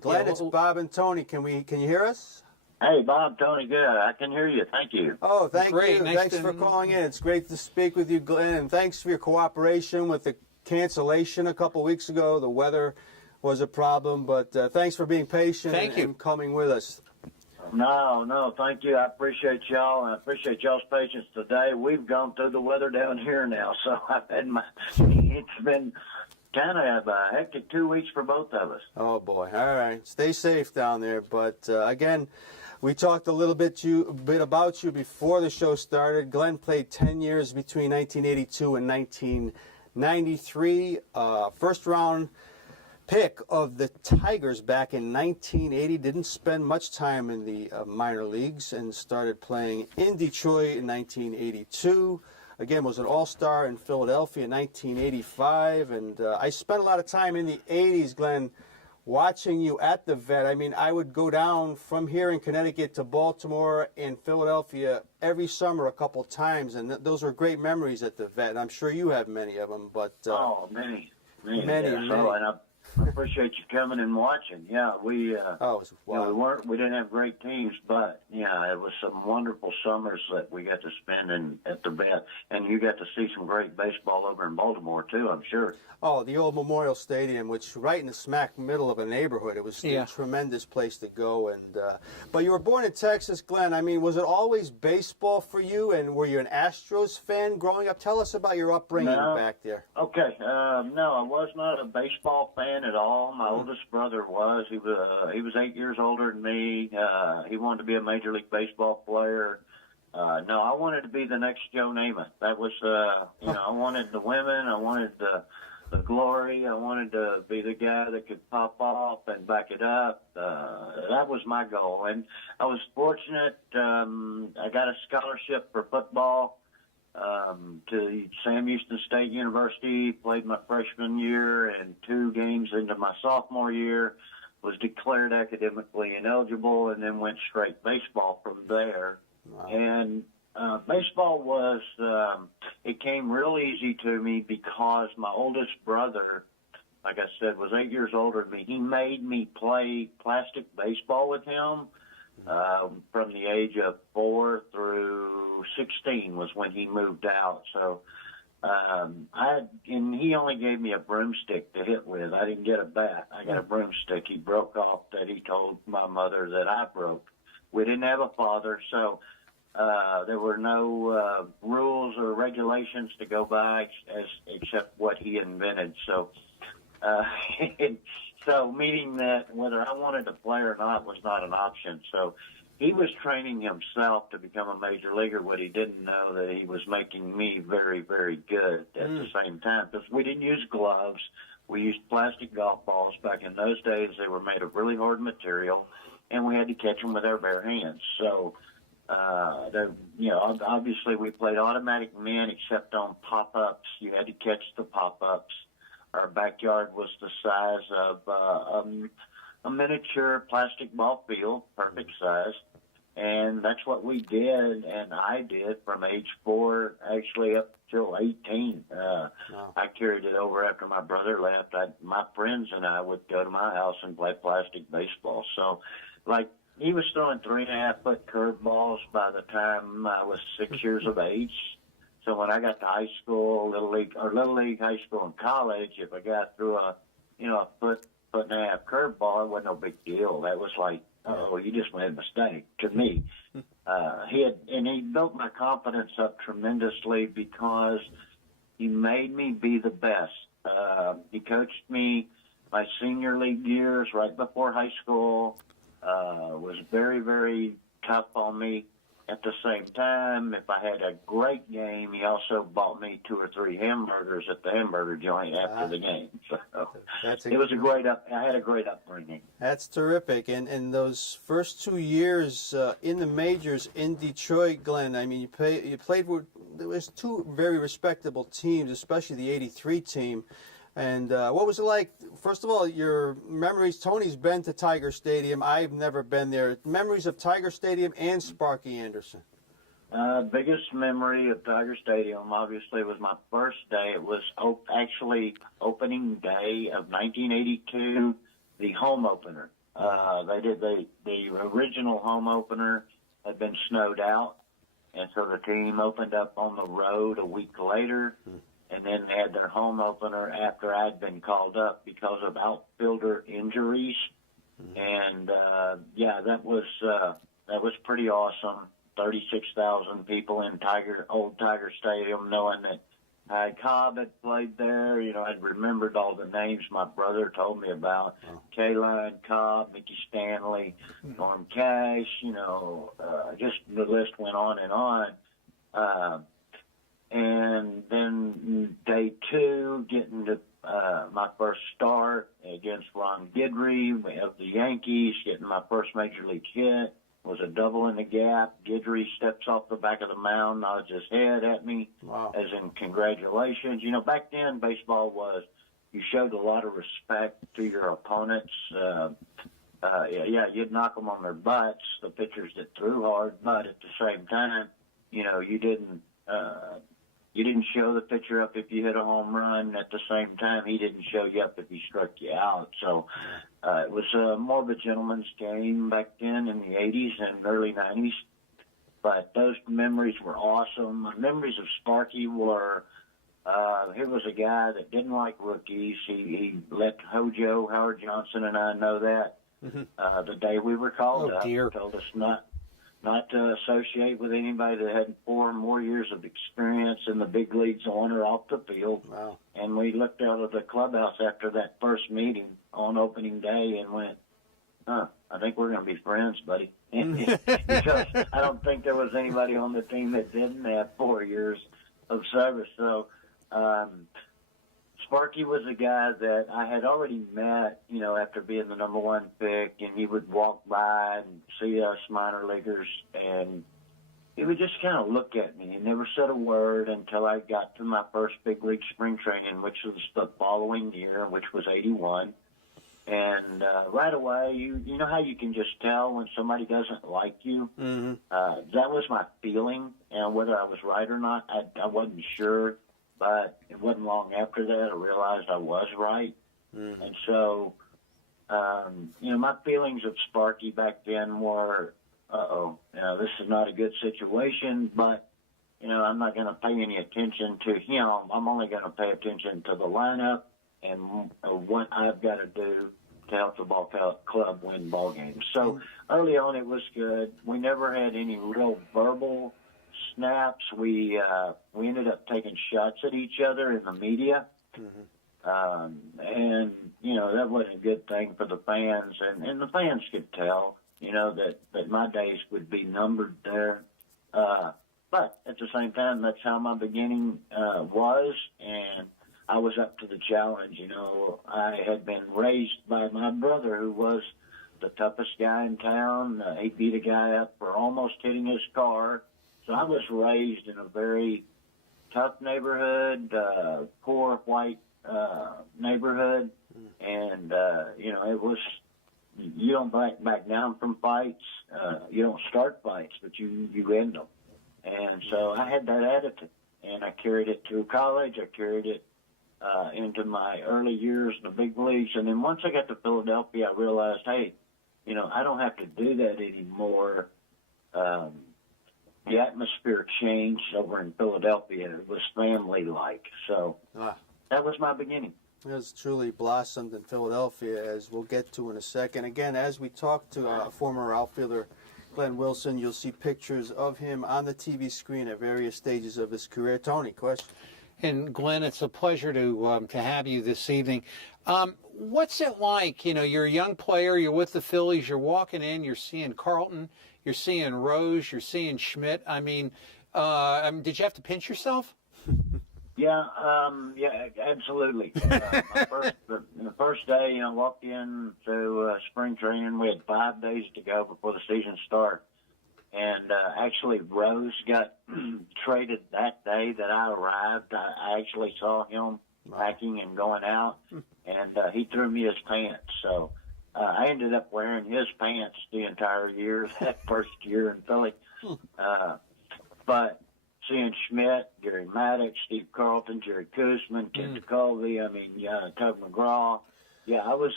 Glenn, it's Bob and Tony. Can you hear us? Hey, Bob, Tony, good. I can hear you. Thank you. Oh, thank Great. you. Nice Thanks for calling in. It's great to speak with you, Glenn, and thanks for your cooperation with the cancellation a couple weeks ago. The weather was a problem, but thanks for being patient and coming with us. No, thank you. I appreciate y'all, and I appreciate y'all's patience today. We've gone through the weather down here now, so it's been kind of a hectic 2 weeks for both of us. Oh, boy. All right. Stay safe down there. But, again, we talked a little bit about you before the show started. Glenn played 10 years between 1982 and 1993. First-round pick of the Tigers back in 1980. Didn't spend much time in the minor leagues and started playing in Detroit in 1982. Again, was an all-star in Philadelphia in 1985. And I spent a lot of time in the 80s, Glenn, watching you at the Vet. I mean, I would go down from here in Connecticut to Baltimore and Philadelphia every summer a couple times. And those were great memories at the Vet. And I'm sure you have many of them. But many. So, and I appreciate you coming and watching. Yeah, we didn't have great teams, but yeah, it was some wonderful summers that we got to spend at the Vet, and you got to see some great baseball over in Baltimore too, I'm sure. Oh, the old Memorial Stadium, which right in the smack middle of a neighborhood. It was a tremendous place to go. And but you were born in Texas, Glenn. I mean, was it always baseball for you? And were you an Astros fan growing up? Tell us about your upbringing back there. Okay, no, I was not a baseball fan at all. My oldest brother was. He was 8 years older than me. He wanted to be a Major League Baseball player. No, I wanted to be the next Joe Namath. That was, I wanted the women. I wanted the glory. I wanted to be the guy that could pop off and back it up. That was my goal. And I was fortunate. I got a scholarship for football to Sam Houston State University, played my freshman year, and 2 games into my sophomore year was declared academically ineligible, and then went straight baseball from there. Wow. And baseball was, it came real easy to me because my oldest brother, like I said, was 8 years older than me. He made me play plastic baseball with him. From the age of 4 through 16 was when he moved out. So, and he only gave me a broomstick to hit with. I didn't get a bat. I got a broomstick he broke off that he told my mother that I broke. We didn't have a father, so there were no rules or regulations to go by except what he invented. So, so meaning that whether I wanted to play or not was not an option. So he was training himself to become a major leaguer. What he didn't know that he was making me very, very good at the same time, because we didn't use gloves. We used plastic golf balls. Back in those days, they were made of really hard material, and we had to catch them with our bare hands. So, obviously we played automatic men except on pop-ups. You had to catch the pop-ups. Our backyard was the size of a miniature plastic ball field, perfect size. And that's what we did, and I did from age 4 actually up till 18. I carried it over after my brother left. My friends and I would go to my house and play plastic baseball. So, like, he was throwing 3.5-foot curveballs by the time I was 6 years of age. So when I got to high school, little league, high school, and college, if a guy threw a foot and a half curveball, it wasn't no big deal. That was like, oh, you just made a mistake to me. He built my confidence up tremendously because he made me be the best. He coached me my senior league years right before high school. Was very, very tough on me. At the same time, if I had a great game, he also bought me 2 or 3 hamburgers at the hamburger joint after the game. So I had a great upbringing. That's terrific. And those first 2 years in the majors in Detroit, Glenn, I mean, you played with, there was 2 very respectable teams, especially the '83 team. And what was it like? First of all, your memories. Tony's been to Tiger Stadium. I've never been there. Memories of Tiger Stadium and Sparky Anderson. Biggest memory of Tiger Stadium, obviously, was my first day. It was actually opening day of 1982, the home opener. The original home opener had been snowed out, and so the team opened up on the road a week later, and then they had their home opener after I'd been called up because of outfielder injuries. And that was pretty awesome. 36,000 people in old Tiger Stadium, knowing that Cobb had played there. You know, I'd remembered all the names my brother told me about. Kaline, Cobb, Mickey Stanley, Norm Cash, just the list went on and on. And then day two, getting to my first start against Ron Guidry of the Yankees, getting my first major league hit. Was a double in the gap. Guidry steps off the back of the mound, nods his head at me, as in congratulations. You know, back then baseball was, you showed a lot of respect to your opponents. You'd knock them on their butts, the pitchers that threw hard, but at the same time, you didn't show the pitcher up if you hit a home run. At the same time, he didn't show you up if he struck you out. So it was more of a gentleman's game back then in the 80s and early 90s. But those memories were awesome. My memories of Sparky were, he was a guy that didn't like rookies. He let Hojo, Howard Johnson, and I know that the day we were called up. Told us not to associate with anybody that had 4 or more years of experience in the big leagues on or off the field. Wow. And we looked out of the clubhouse after that first meeting on opening day and went, I think we're going to be friends, buddy. Because I don't think there was anybody on the team that didn't have 4 years of service. So Sparky was a guy that I had already met, after being the number 1 pick, and he would walk by and see us minor leaguers, and he would just kind of look at me and never said a word until I got to my first big league spring training, which was the following year, which was 81. And right away, you know how you can just tell when somebody doesn't like you? Mm-hmm. That was my feeling, and whether I was right or not, I wasn't sure. But it wasn't long after that I realized I was right. Mm-hmm. And so, my feelings of Sparky back then were, this is not a good situation, but, I'm not going to pay any attention to him. I'm only going to pay attention to the lineup and what I've got to do to help the ball club win ball games. So early on it was good. We never had any real verbal snaps. We ended up taking shots at each other in the media. Mm-hmm. And that wasn't a good thing for the fans. And the fans could tell, that my days would be numbered there. But at the same time, that's how my beginning was. And I was up to the challenge. I had been raised by my brother, who was the toughest guy in town. He beat a guy up for almost hitting his car. So I was raised in a very tough neighborhood, poor white neighborhood, and it was, you don't back down from fights. You don't start fights, but you end them. And so I had that attitude, and I carried it through college. I carried it into my early years in the big leagues, and then once I got to Philadelphia, I realized, hey, I don't have to do that anymore. The atmosphere changed over in Philadelphia. It was family-like. So that was my beginning. It has truly blossomed in Philadelphia, as we'll get to in a second. Again, as we talk to former outfielder Glenn Wilson, you'll see pictures of him on the TV screen at various stages of his career. Tony, question? And Glenn, it's a pleasure to have you this evening. What's it like? You're a young player, you're with the Phillies, you're walking in, you're seeing Carlton, you're seeing Rose, you're seeing Schmidt. Did you have to pinch yourself? Yeah, absolutely. The first day, walked in to spring training. We had 5 days to go before the season started. And actually, Rose got traded that day that I arrived. I actually saw him packing and going out, and he threw me his pants. So I ended up wearing his pants the entire year, that first year in Philly. But seeing Schmidt, Gary Maddox, Steve Carlton, Jerry Koosman, Ken Colby, Tug McGraw, Yeah, I was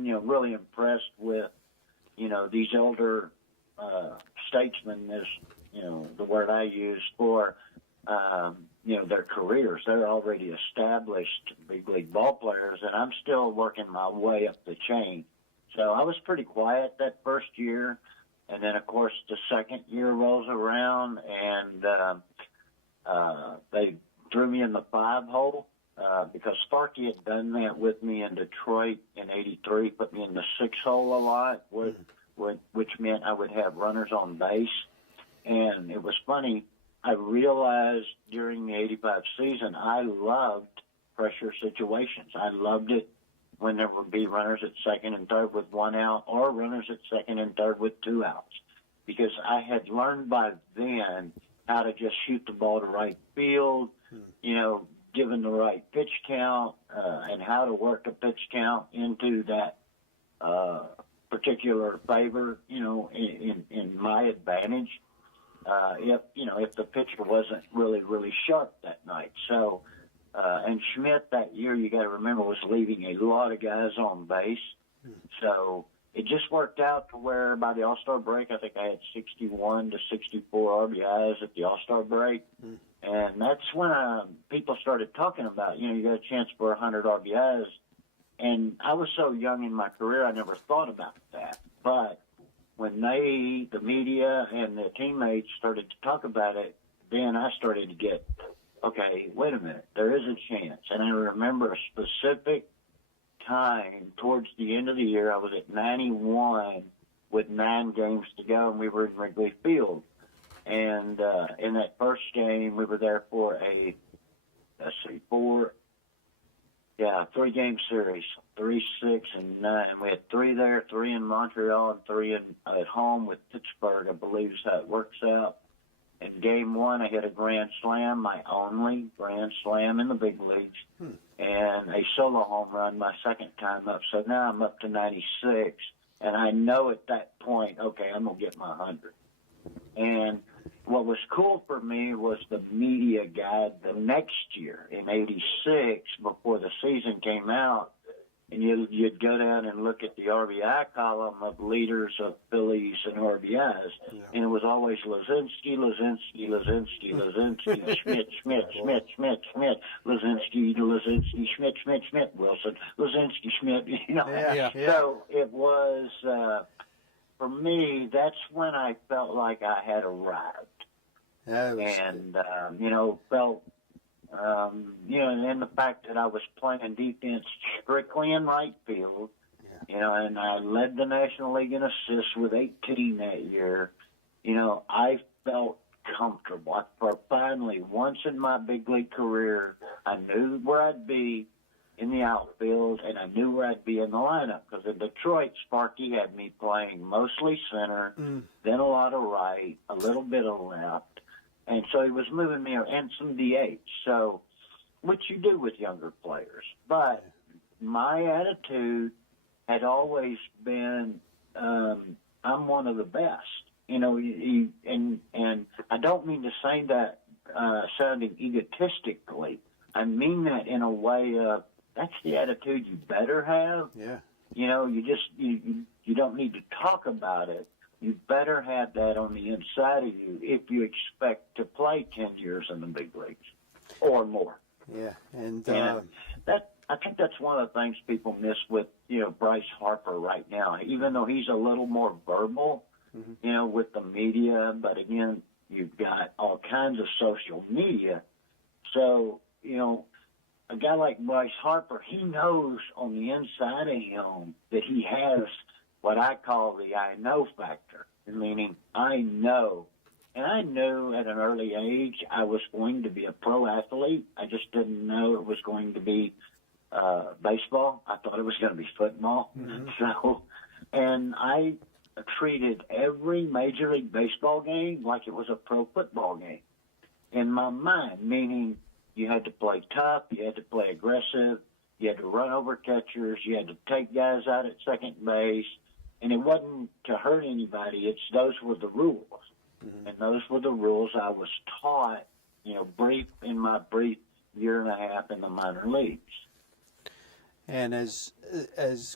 really impressed with, these older statesmen is, the word I use for, their careers. They're already established big league ball players, and I'm still working my way up the chain. So I was pretty quiet that first year, and then of course the second year rolls around, and they threw me in the 5-hole. Because Sparky had done that with me in Detroit in '83, put me in the 6-hole a lot, which meant I would have runners on base. And it was funny, I realized during the '85 season, I loved pressure situations. I loved it when there would be runners at second and third with 1 out, or runners at second and third with 2 outs. Because I had learned by then how to just shoot the ball to right field, given the right pitch count, and how to work a pitch count into that particular favor, in my advantage. If the pitcher wasn't really sharp that night. So, and Schmidt that year, you got to remember, was leaving a lot of guys on base. So it just worked out to where by the All-Star break, I think I had 61 to 64 RBIs at the All-Star break. And that's when people started talking about, you got a chance for 100 RBIs. And I was so young in my career, I never thought about that. But when the media and the teammates started to talk about it, then I started to get, okay, wait a minute, there is a chance. And I remember a specific time towards the end of the year, I was at 91 with 9 games to go, and we were in Wrigley Field. And in that first game, we were there for a, 3-game series, 3, 6, and 9. And we had 3 there, 3 in Montreal, and 3 at home with Pittsburgh, I believe is how it works out. In game 1, I hit a grand slam, my only grand slam in the big leagues, and a solo home run my second time up. So now I'm up to 96, and I know at that point, okay, I'm going to get my 100. And what was cool for me was the media guide the next year in '86 before the season came out, and you'd go down and look at the RBI column of leaders of Phillies and RBIs, and it was always Lazinski, Schmidt, Lazinski, Schmidt, Wilson, Lazinski, Schmidt, So it was, for me, that's when I felt like I had arrived. And, felt, and the fact that I was playing defense strictly in right field, and I led the National League in assists with 18 that year, I felt comfortable. For finally, once in my big league career, I knew where I'd be in the outfield, and I knew where I'd be in the lineup. Because in Detroit, Sparky had me playing mostly center, then a lot of right, a little bit of left. And so he was moving me, and some DH. So, which you do with younger players. But my attitude had always been, I'm one of the best. And I don't mean to say that sounding egotistically. I mean that in a way of, that's the attitude you better have. Yeah. You don't need to talk about it. You better have that on the inside of you if you expect to play 10 years in the big leagues or more. Yeah, and I think that's one of the things people miss with Bryce Harper right now. Even though he's a little more verbal, with the media, but again, you've got all kinds of social media. So a guy like Bryce Harper, he knows on the inside of him that he has what I call the I know factor, meaning I know. And I knew at an early age I was going to be a pro athlete. I just didn't know it was going to be baseball. I thought it was going to be football. So, and I treated every Major League Baseball game like it was a pro football game in my mind, meaning you had to play tough, you had to play aggressive, you had to run over catchers, you had to take guys out at second base, and it wasn't to hurt anybody. Those were the rules. And those were the rules I was taught, in my brief year and a half in the minor leagues. And as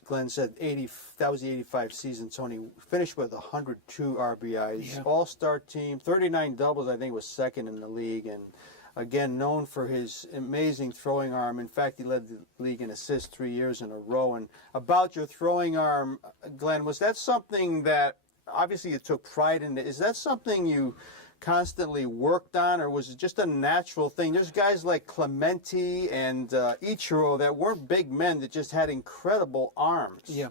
Glenn said, that was the 85 season. Tony finished with 102 RBIs, Yeah. all-star team, 39 doubles. I think was second in the league, and again known for his amazing throwing arm. In fact, he led the league in assists 3 years in a row. And about your throwing arm, Glenn, was that something that obviously you took pride in? Is that something you constantly worked on, or was it just a natural thing? There's guys like Clemente and Ichiro that weren't big men that just had incredible arms. Yeah.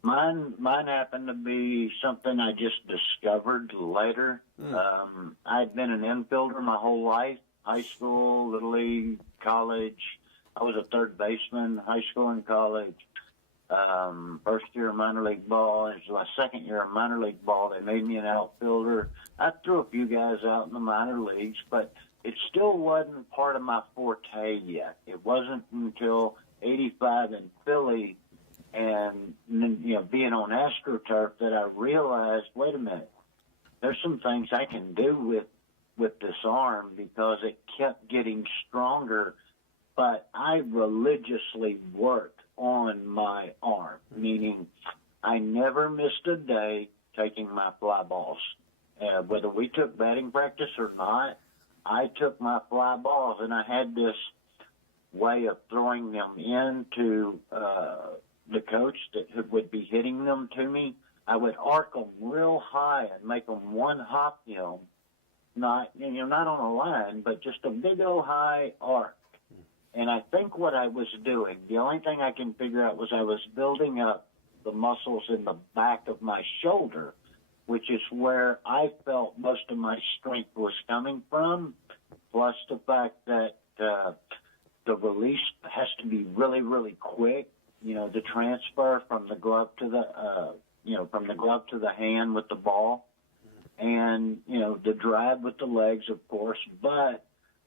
Mine happened to be something I just discovered later. I'd been an infielder my whole life, high school, little league, college. I was a third baseman, high school and college. First year of minor league ball. It was my second year of minor league ball. They made me an outfielder. I threw a few guys out in the minor leagues, but it still wasn't part of my forte yet. It wasn't until 85 in Philly and, being on AstroTurf that I realized, wait a minute, there's some things I can do with this arm, because it kept getting stronger, but I religiously worked on my arm, meaning I never missed a day taking my fly balls. Whether we took batting practice or not, I took my fly balls, and I had this way of throwing them into the coach that would be hitting them to me. I would arc them real high and make them one hop, not on a line, but just a big old high arc. And I think what I was doing, the only thing I can figure out, was I was building up the muscles in the back of my shoulder, which is where I felt most of my strength was coming from, plus the fact that the release has to be really, really quick. The transfer from the glove to the hand with the ball, and the drive with the legs, of course, but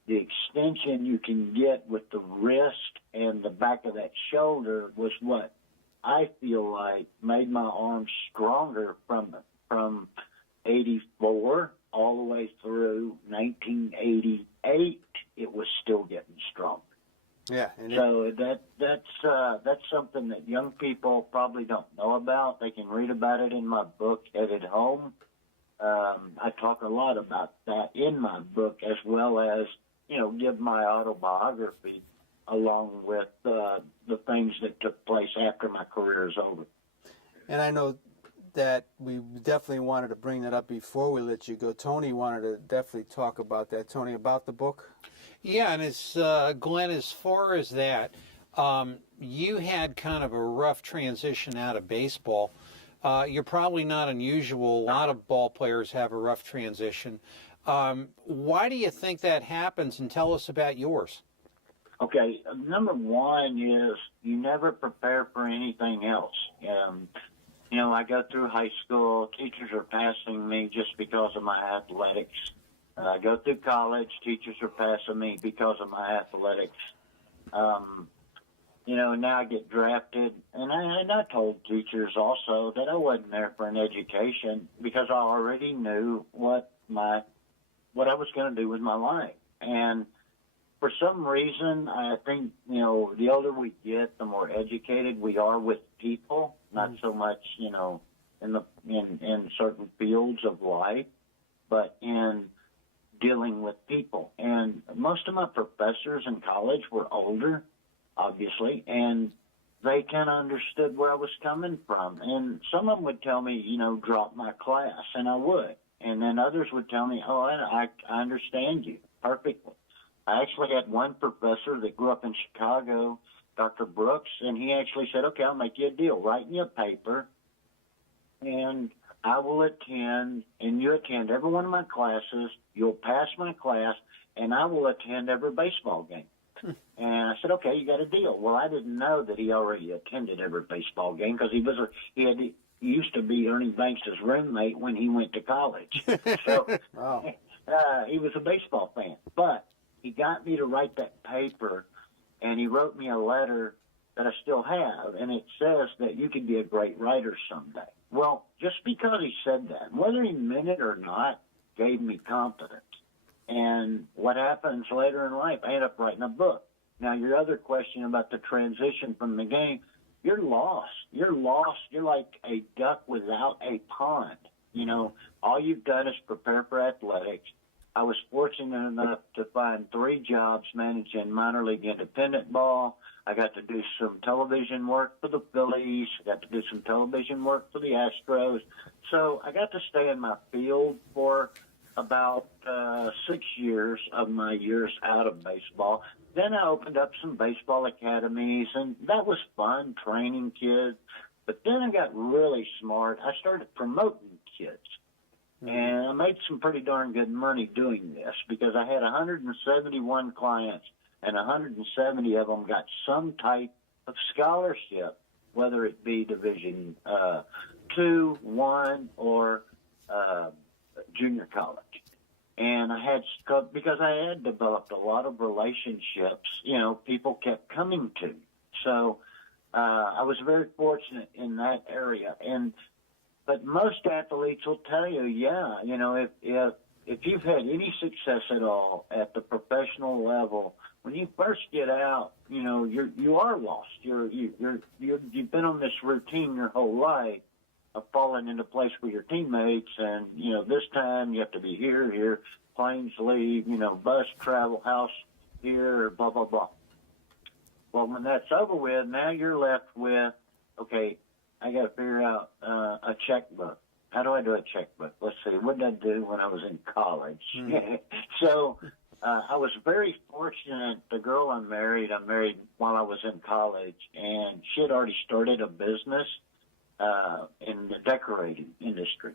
the extension you can get with the wrist and the back of that shoulder was what I feel like made my arm stronger from 84 all the way through 1988. It was still getting stronger. Yeah. So that's something that young people probably don't know about. They can read about it in my book, Headed Home. I talk a lot about that in my book, as well as give my autobiography along with the things that took place after my career is over. And I know that we definitely wanted to bring that up before we let you go. Tony wanted to definitely talk about that. Tony, about the book? Yeah, and it's, Glenn, as far as that, you had kind of a rough transition out of baseball. You're probably not unusual. A lot of ball players have a rough transition. Why do you think that happens, and tell us about yours? Okay, number one is you never prepare for anything else. I go through high school, teachers are passing me just because of my athletics. I go through college, teachers are passing me because of my athletics. Now I get drafted, and I told teachers also that I wasn't there for an education, because I already knew what I was going to do with my life. And for some reason, I think, the older we get, the more educated we are with people, not so much, in certain fields of life, but in dealing with people. And most of my professors in college were older, obviously, and they kind of understood where I was coming from. And some of them would tell me, drop my class, and I would. And then others would tell me, oh, I understand you perfectly. I actually had one professor that grew up in Chicago, Dr. Brooks, and he actually said, okay, I'll make you a deal. Write me a paper, and I will attend, and you attend every one of my classes. You'll pass my class, and I will attend every baseball game. And I said, okay, you got a deal. Well, I didn't know that he already attended every baseball game, because he used to be Ernie Banks' roommate when he went to college. So Wow. He was a baseball fan. But he got me to write that paper, and he wrote me a letter that I still have, and it says that you could be a great writer someday. Well, just because he said that, whether he meant it or not, gave me confidence. And what happens later in life, I ended up writing a book. Now, your other question about the transition from the game, you're lost. You're lost. You're like a duck without a pond. You know, all you've done is prepare for athletics. I was fortunate enough to find 3 jobs managing minor league independent ball. I got to do some television work for the Phillies. I got to do some television work for the Astros. So I got to stay in my field for about 6 years of my years out of baseball. Then I opened up some baseball academies, and that was fun, training kids. But then I got really smart. I started promoting kids. And I made some pretty darn good money doing this because I had 171 clients, and 170 of them got some type of scholarship, whether it be Division 2, 1, or junior college. And I had, because I had developed a lot of relationships, you know, people kept coming to me. So I was very fortunate in that area. But most athletes will tell you, yeah, you know, if you've had any success at all at the professional level, when you first get out, you know, you are lost. You've been on this routine your whole life of falling into place with your teammates, and you know, this time you have to be here, planes leave, you know, bus travel, house here, blah blah blah. Well, when that's over with, now you're left with, okay, I got to figure out a checkbook. How do I do a checkbook? Let's see. What did I do when I was in college? So I was very fortunate. The girl I married while I was in college, and she had already started a business in the decorating industry.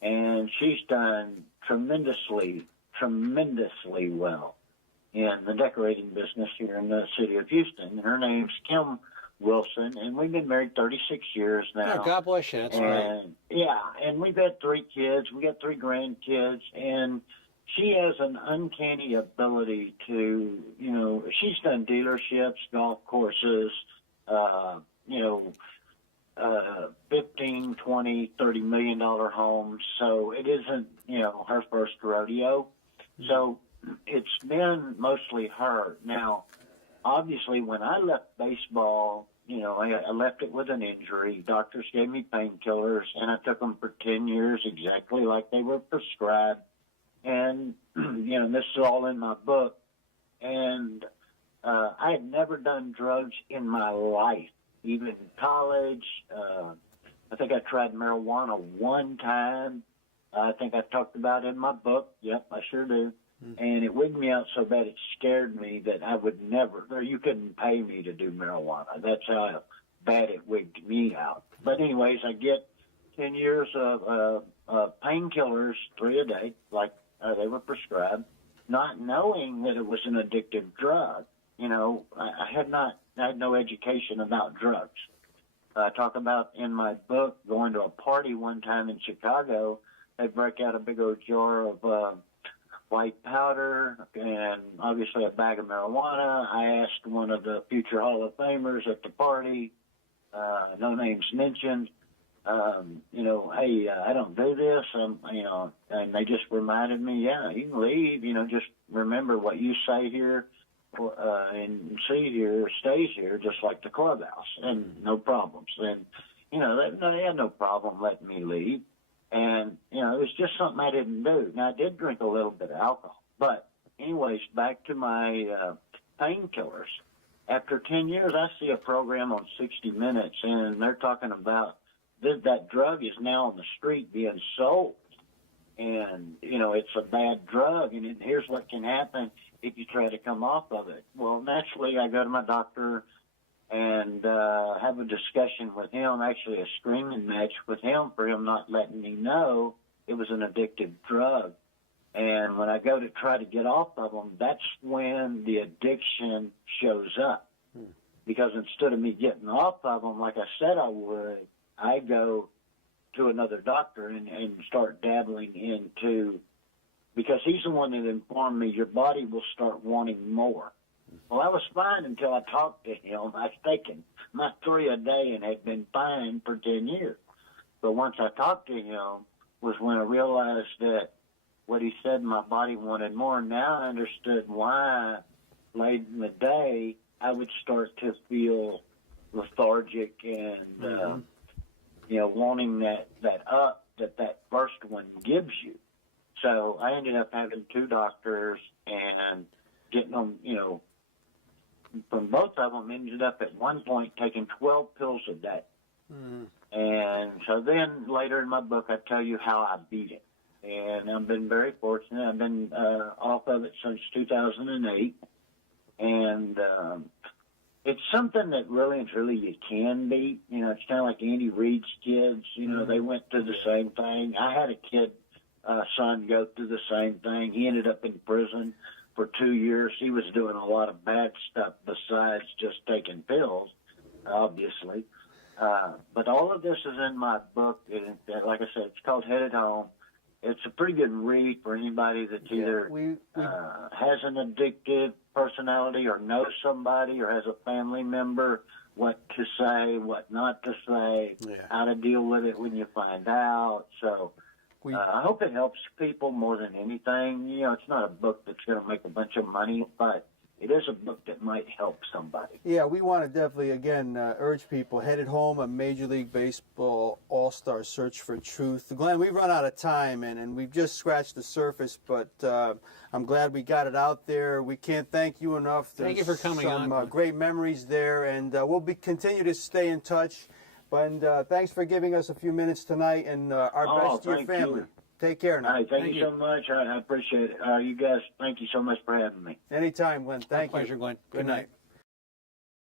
And she's done tremendously well in the decorating business here in the city of Houston. Her name's Kim Wilson, and we've been married 36 years now. Oh, God bless you. That's right. Yeah, and we've had 3 kids. We got 3 grandkids, and she has an uncanny ability to, you know, she's done dealerships, golf courses, you know, 15, 20, $30 million homes. So it isn't, you know, her first rodeo. So it's been mostly her. Now, obviously, when I left baseball, you know, I left it with an injury. Doctors gave me painkillers, and I took them for 10 years exactly like they were prescribed. And, you know, this is all in my book. And I had never done drugs in my life, even in college. I think I tried marijuana one time. I think I talked about it in my book. Yep, I sure do. And it wigged me out so bad it scared me that I would never, or you couldn't pay me to do marijuana. That's how bad it wigged me out. But anyways, I get 10 years of painkillers, 3 a day, like they were prescribed, not knowing that it was an addictive drug. You know, I had no education about drugs. I talk about in my book going to a party one time in Chicago. They break out a big old jar of white powder and obviously a bag of marijuana. I asked one of the future Hall of Famers at the party, no names mentioned, you know, hey, I don't do this, you know, and they just reminded me, yeah, you can leave, you know, just remember what you say here and see here stays here, just like the clubhouse, and no problems. And, you know, they had no problem letting me leave. And, you know, it was just something I didn't do. Now, I did drink a little bit of alcohol. But, anyways, back to my painkillers. After 10 years, I see a program on 60 Minutes, and they're talking about that drug is now on the street being sold. And, you know, it's a bad drug, and here's what can happen if you try to come off of it. Well, naturally, I go to my doctor and have a discussion with him, actually a screaming match with him for him not letting me know it was an addictive drug. And when I go to try to get off of them, that's when the addiction shows up. Because instead of me getting off of them like I said I would, I go to another doctor and start dabbling into, because he's the one that informed me your body will start wanting more. Well, I was fine until I talked to him. I was taking my 3 a day and had been fine for 10 years. But once I talked to him was when I realized that what he said my body wanted more. Now I understood why late in the day, I would start to feel lethargic and, wanting that up that first one gives you. So I ended up having 2 doctors and getting them, from both of them, ended up at one point taking 12 pills a day. And so then later in my book, I tell you how I beat it. And I've been very fortunate. I've been off of it since 2008. And it's something that really and truly you can beat. It's kind of like Andy Reid's kids. They went through the same thing. I had a kid, son, go through the same thing. He ended up in prison for 2 years. He was doing a lot of bad stuff besides just taking pills, obviously. But all of this is in my book. And like I said, it's called Headed Home. It's a pretty good read for anybody that either has an addictive personality or knows somebody or has a family member, what to say, what not to say, how to deal with it when you find out. So I hope it helps people more than anything. It's not a book that's going to make a bunch of money, but it is a book that might help somebody. Yeah, we want to definitely, again, urge people, Headed Home, a Major League Baseball All-Star Search for Truth. Glenn, we've run out of time, and we've just scratched the surface, but I'm glad we got it out there. We can't thank you enough. Thank you for coming on. Some great memories there, and we'll continue to stay in touch. And thanks for giving us a few minutes tonight, and our best to your family. Take care now. All right, thank you so much. I appreciate it. You guys, thank you so much for having me. Anytime, Glenn. Thank you. My pleasure, Glenn. Good night.